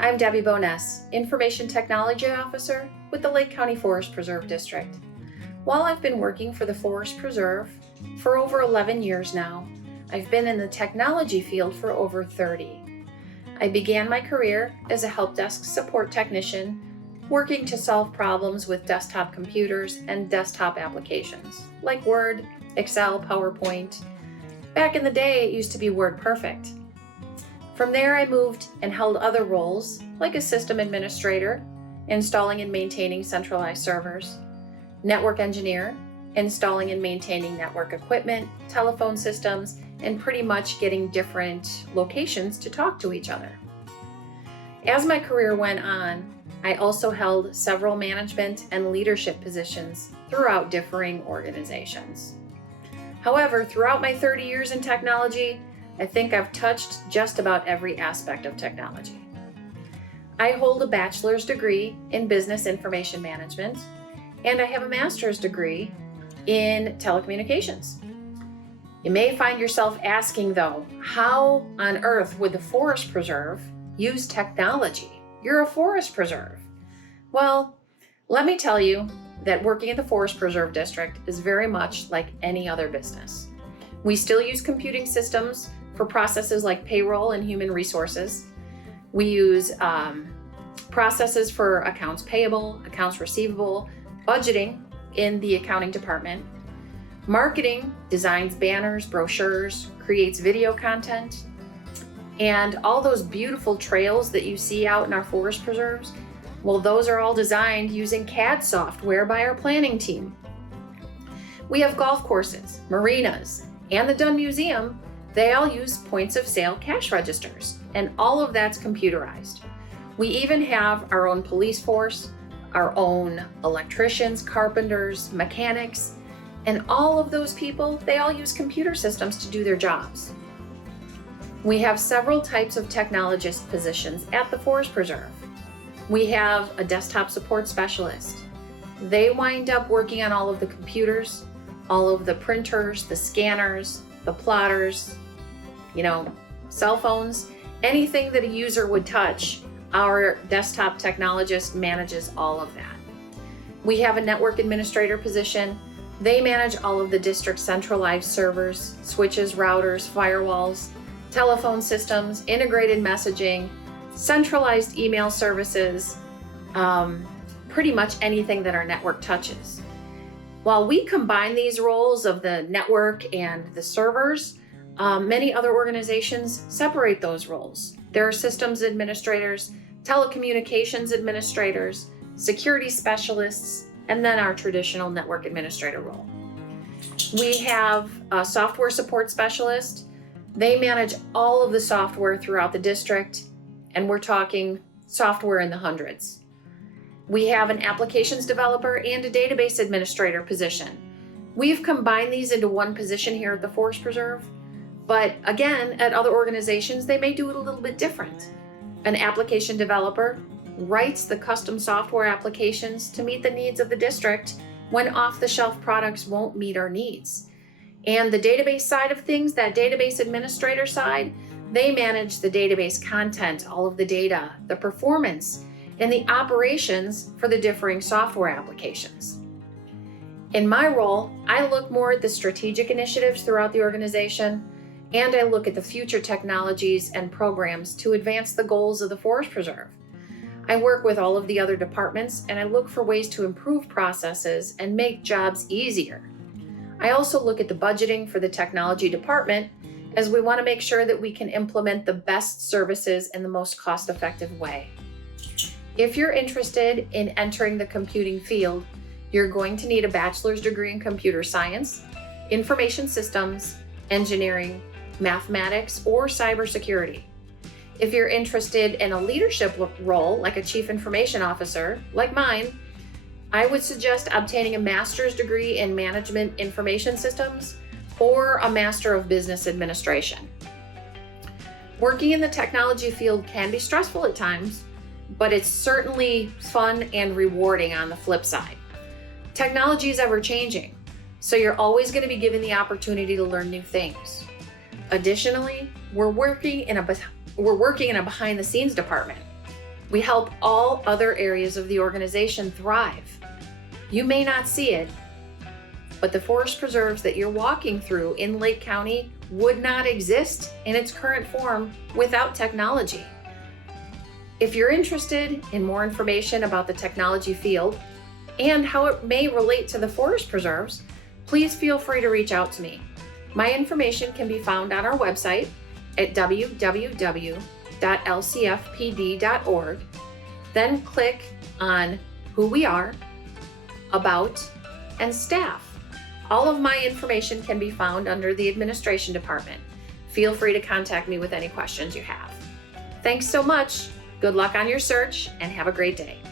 I'm Debbie Boness, Information Technology Officer with the Lake County Forest Preserve District. While I've been working for the Forest Preserve for over 11 years now, I've been in the technology field for over 30. I began my career as a help desk support technician, working to solve problems with desktop computers and desktop applications like Word, Excel, PowerPoint. Back in the day, it used to be WordPerfect. From there, I moved and held other roles like a system administrator, installing and maintaining centralized servers, network engineer, installing and maintaining network equipment, telephone systems, and pretty much getting different locations to talk to each other. As my career went on, I also held several management and leadership positions throughout differing organizations. However, throughout my 30 years in technology, I think I've touched just about every aspect of technology. I hold a bachelor's degree in business information management, and I have a master's degree in telecommunications. You may find yourself asking though, how on earth would the Forest Preserve use technology? You're a forest preserve. Well, let me tell you that working at the Forest Preserve District is very much like any other business. We still use computing systems for processes like payroll and human resources. We use processes for accounts payable, accounts receivable, budgeting in the accounting department. Marketing designs banners, brochures, creates video content, and all those beautiful trails that you see out in our forest preserves, well, those are all designed using CAD software by our planning team. We have golf courses, marinas, and the Dunn Museum. They all use points of sale cash registers, and all of that's computerized. We even have our own police force, our own electricians, carpenters, mechanics, and all of those people, they all use computer systems to do their jobs. We have several types of technologist positions at the Forest Preserve. We have a desktop support specialist. They wind up working on all of the computers, all of the printers, the scanners, the plotters, cell phones, anything that a user would touch, our desktop technologist manages all of that. We have a network administrator position. They manage all of the district's centralized servers, switches, routers, firewalls, telephone systems, integrated messaging, centralized email services, pretty much anything that our network touches. While we combine these roles of the network and the servers, many other organizations separate those roles. There are systems administrators, telecommunications administrators, security specialists, and then our traditional network administrator role. We have a software support specialist. They manage all of the software throughout the district, and we're talking software in the hundreds. We have an applications developer and a database administrator position. We've combined these into one position here at the Forest Preserve, but again, at other organizations, they may do it a little bit different. An application developer writes the custom software applications to meet the needs of the district when off-the-shelf products won't meet our needs. And the database side of things, that database administrator side, they manage the database content, all of the data, the performance, and the operations for the differing software applications. In my role, I look more at the strategic initiatives throughout the organization, and I look at the future technologies and programs to advance the goals of the Forest Preserve. I work with all of the other departments, and I look for ways to improve processes and make jobs easier. I also look at the budgeting for the technology department, as we want to make sure that we can implement the best services in the most cost-effective way. If you're interested in entering the computing field, you're going to need a bachelor's degree in computer science, information systems, engineering, mathematics, or cybersecurity. If you're interested in a leadership role, like a chief information officer, like mine, I would suggest obtaining a master's degree in management information systems or a master of business administration. Working in the technology field can be stressful at times, but it's certainly fun and rewarding on the flip side. Technology is ever changing, so you're always going to be given the opportunity to learn new things. Additionally, we're working in a behind the scenes department. We help all other areas of the organization thrive. You may not see it, but the forest preserves that you're walking through in Lake County would not exist in its current form without technology. If you're interested in more information about the technology field and how it may relate to the forest preserves, please feel free to reach out to me. My information can be found on our website at www.lcfpd.org. Then click on Who We Are, About, and Staff. All of my information can be found under the Administration Department. Feel free to contact me with any questions you have. Thanks so much. Good luck on your search and have a great day.